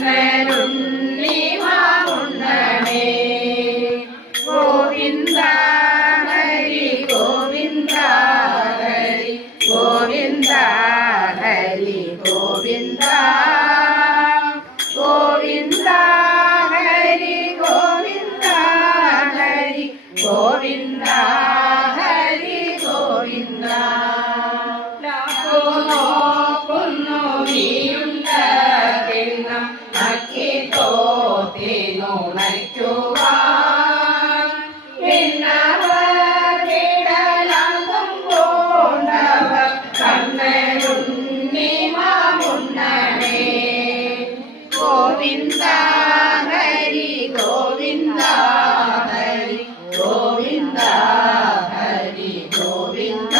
കണ്ണനുണ്ണി മാമുണ്ണനേ ഗോവിന്ദ ഹരി ഗോവിന്ദ ഹരി ഗോവിന്ദ ഹരി ഗോവിന്ദ ഗോവിന്ദ ഹരി ഗോവിന്ദ ഹരി ഗോവിന്ദ ഹരി ഗോവിന്ദ നോക്കുന്നു നീയുണ്ടെന്നും നക്കി തോത്തിനുണയ്ക്കുവാൻ പിന്നവർ കിടലങ്ങും കൊണ്ടവർ കണ്ണനുണ്ണി മാമുണ്ണനേ ഗോവിന്ദ ഹരി ഗോവിന്ദ ഹരി ഗോവിന്ദ ഹരി ഗോവിന്ദ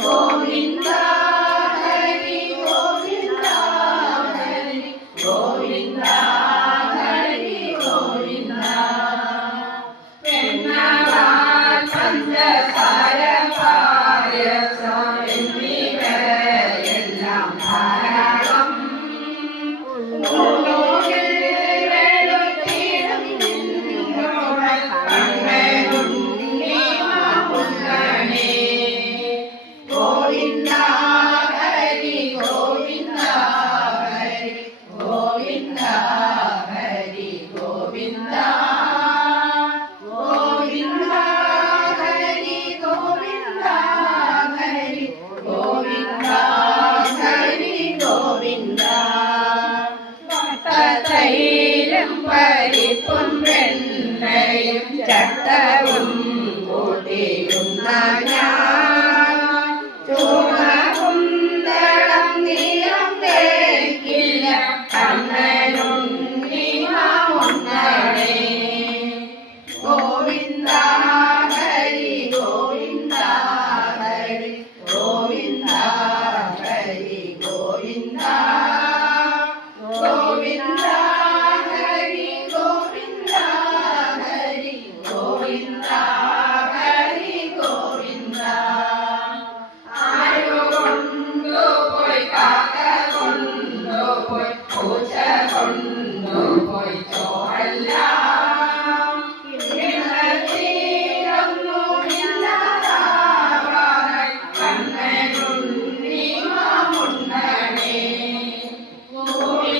ഗോവിന്ദ ഹരി ഗോവിന്ദ ഹരി ഗോവിന്ദ ഹരി ഗോവിന്ദ പെണ്ണവാൻ പഞ്ചസാര പായസം എന്നിവയെല്ലാം ധാരാളം കണ്ണനുണ്ണി മാമുണ്ണനേ ഗോവിന്ദ ഹരി ഗോവിന്ദ ഹരി ഗോവിന്ദ ഹരി ഗോവിന്ദ ഗോവിന്ദ ഹരി ഗോവിന്ദ ഹരി ഗോവിന്ദ ഹരി ഗോവിന്ദ തൈലം പരിപ്പും വെണ്ണയും ചട്ടവും കൂട്ടിയുന്ന ഞാൻ ചൂണകുന്തളം നീളം തേക്കില്ല കണ്ണനുണ്ണി മാമുണ്ണനേ ഗോവിന്ദ ഹരി ഗോവിന്ദ ഹരി ഗോവിന്ദ ഹരി ഗോവിന്ദ ഗോവിന്ദ ഹരി ഗോവിന്ദ ഹരി ഗോവിന്ദ ഹരി ഗോവിന്ദ ആരോ കൊണ്ടുപോയി കാക്ക കൊണ്ടുപോയി പൂച്ച